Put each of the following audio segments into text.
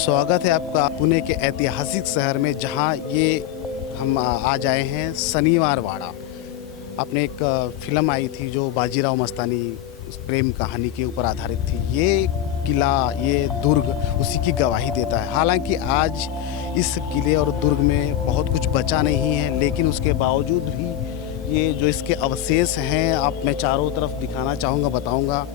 स्वागत है आपका पुणे के ऐतिहासिक शहर में, जहां ये हम आज आए हैं शनिवार वाड़ा। आपने एक फिल्म आई थी जो बाजीराव मस्तानी उस प्रेम कहानी के ऊपर आधारित थी। ये किला, ये दुर्ग उसी की गवाही देता है। हालांकि आज इस किले और दुर्ग में बहुत कुछ बचा नहीं है, लेकिन उसके बावजूद भी ये जो इसके अवशेष हैं, आप मैं चारों तरफ दिखाना चाहूँगा, बताऊँगा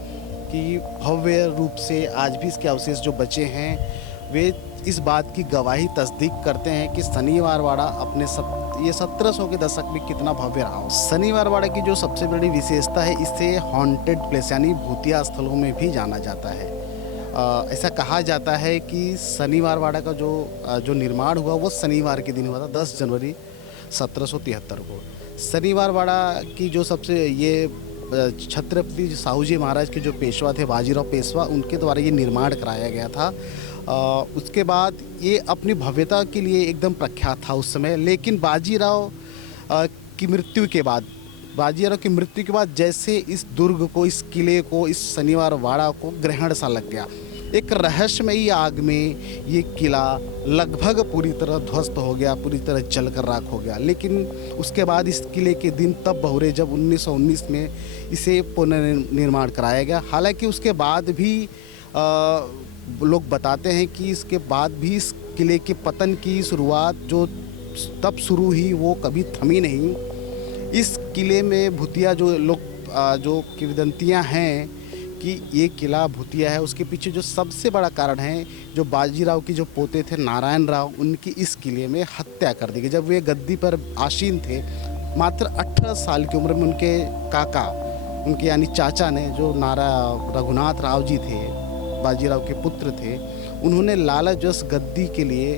कि भव्य रूप से आज भी इसके अवशेष जो बचे हैं वे इस बात की गवाही तस्दीक करते हैं कि शनिवार वाड़ा अपने ये 1700 के दशक में कितना भव्य रहा हो। शनिवार वाड़ा की जो सबसे बड़ी विशेषता है, इसे हॉन्टेड प्लेस यानी भूतिया स्थलों में भी जाना जाता है। ऐसा कहा जाता है कि शनिवार वाड़ा का जो निर्माण हुआ वो शनिवार के दिन हुआ था, 10 जनवरी 1773 को। शनिवार वाड़ा की जो सबसे ये छत्रपति साहूजी महाराज के जो पेशवा थे, बाजीराव पेशवा, उनके द्वारा ये निर्माण कराया गया था। उसके बाद ये अपनी भव्यता के लिए एकदम प्रख्यात था उस समय। लेकिन बाजीराव की मृत्यु के बाद जैसे इस दुर्ग को, इस किले को, इस शनिवार वाड़ा को ग्रहण सा लग गया। एक रहस्यमयी आग में ये किला लगभग पूरी तरह ध्वस्त हो गया, पूरी तरह जलकर राख हो गया। लेकिन उसके बाद इस किले के दिन तब बहुरे जब 1919 में इसे पुनर्निर्माण कराया गया। हालांकि उसके बाद भी लोग बताते हैं कि इसके बाद भी इस किले के पतन की शुरुआत जो तब शुरू हुई वो कभी थमी नहीं। इस किले में भूतिया जो किंवदंतियाँ हैं कि ये किला भूतिया है, उसके पीछे जो सबसे बड़ा कारण है, जो बाजीराव के जो पोते थे नारायण राव, उनकी इस किले में हत्या कर दी गई। जब वे गद्दी पर आसीन थे, मात्र 18 साल की उम्र में उनके काका, उनके यानी चाचा ने, जो रघुनाथ राव जी थे, बाजीराव के पुत्र थे, उन्होंने लालचवश गद्दी के लिए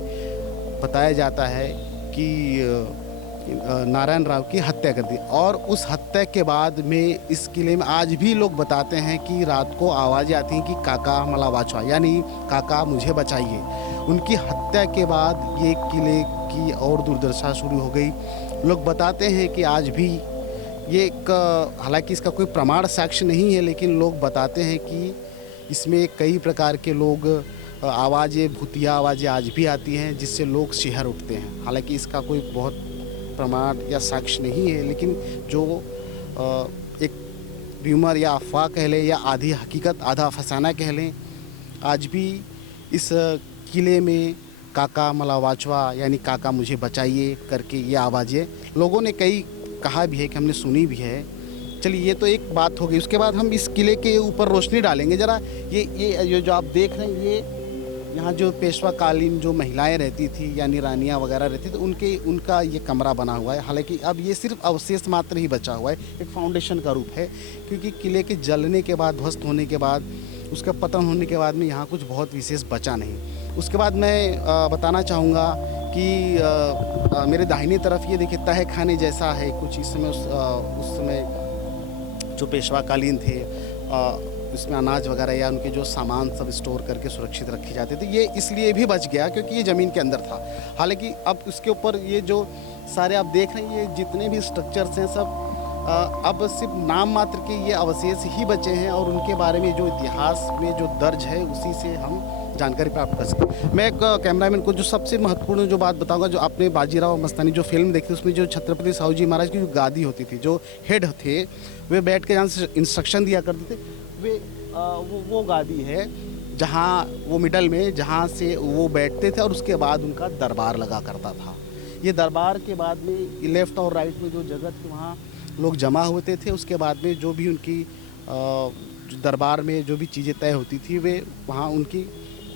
बताया जाता है कि नारायण राव की हत्या कर दी। और उस हत्या के बाद में इस किले में आज भी लोग बताते हैं कि रात को आवाज़ें आती हैं कि काका मला वाचवा, यानी काका मुझे बचाइए। उनकी हत्या के बाद ये किले की और दुर्दशा शुरू हो गई। लोग बताते हैं कि आज भी ये एक, हालांकि इसका कोई प्रमाण साक्ष्य नहीं है, लेकिन लोग बताते हैं कि इसमें कई प्रकार के लोग आवाज़ें, भूतिया आवाज़ें आज भी आती हैं, जिससे लोग शिहर उठते हैं। हालांकि इसका कोई बहुत प्रमाण या साक्ष्य नहीं है, लेकिन जो एक र्यूमर या अफवाह कह लें, या आधी हकीकत आधा अफसाना कह लें, आज भी इस किले में काका मला वाचवा यानी काका मुझे बचाइए करके ये आवाज़ें लोगों ने कई कहा भी है कि हमने सुनी भी है। चलिए, ये तो एक बात हो गई। उसके बाद हम इस किले के ऊपर रोशनी डालेंगे ज़रा। ये जो आप देख रहे हैं, ये यहाँ जो पेशवा कालीन जो महिलाएं रहती थी यानी रानियाँ वगैरह रहती थी, उनका ये कमरा बना हुआ है। हालांकि अब ये सिर्फ अवशेष मात्र ही बचा हुआ है, एक फाउंडेशन का रूप है, क्योंकि किले के जलने के बाद, ध्वस्त होने के बाद, उसका पतन होने के बाद में यहाँ कुछ बहुत विशेष बचा नहीं। उसके बाद मैं बताना चाहूँगा कि मेरे दाहिनी तरफ ये देखिए तह खाने जैसा है कुछ। इस समय उस समय जो पेशवा कालीन थे, उसमें अनाज वगैरह या उनके जो सामान सब स्टोर करके सुरक्षित रखे जाते थे। ये इसलिए भी बच गया क्योंकि ये ज़मीन के अंदर था। हालांकि अब उसके ऊपर ये जो सारे आप देख रहे हैं, ये जितने भी स्ट्रक्चर्स हैं, सब अब सिर्फ नाम मात्र के ये अवशेष ही बचे हैं, और उनके बारे में जो इतिहास में जो दर्ज है उसी से हम जानकारी प्राप्त कर सकते। मैं एक कैमरामैन को जो सबसे महत्वपूर्ण जो बात बताऊंगा, जो आपने बाजीराव मस्तानी जो फिल्म देखी, उसमें जो छत्रपति साहूजी महाराज की जो गादी होती थी, जो हेड थे, वे बैठ के जहाँ से इंस्ट्रक्शन दिया करते थे, वो गादी है जहाँ वो मिडल में, जहाँ से वो बैठते थे, और उसके बाद उनका दरबार लगा करता था। ये दरबार के बाद में लेफ़्ट और राइट में जो जगह थी, वहाँ लोग जमा होते थे। उसके बाद में जो भी उनकी दरबार में जो भी चीज़ें तय होती थी, वे वहाँ उनकी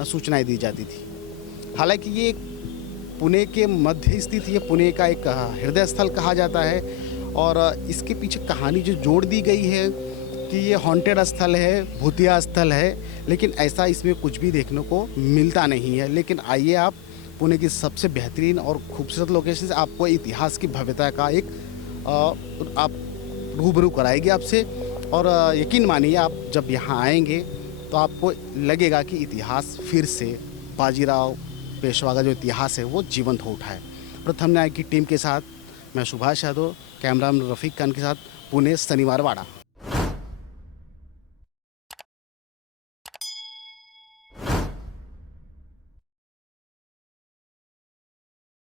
सूचनाएं दी जाती थी। हालांकि ये पुणे के मध्य स्थित, ये पुणे का एक हृदय स्थल कहा जाता है, और इसके पीछे कहानी जो जोड़ दी गई है कि ये हॉन्टेड स्थल है, भूतिया स्थल है, लेकिन ऐसा इसमें कुछ भी देखने को मिलता नहीं है। लेकिन आइए, आप पुणे की सबसे बेहतरीन और खूबसूरत लोकेशन से आपको इतिहास की भव्यता का एक आप रूबरू कराएगी आपसे। और यकीन मानिए, आप जब यहाँ आएंगे तो आपको लगेगा कि इतिहास फिर से, बाजीराव पेशवा का जो इतिहास है वो जीवंत हो उठा है। प्रथम न्याय की टीम के साथ मैं सुभाष यादव, कैमरामैन रफीक खान के साथ, पुणे शनिवार वाड़ा।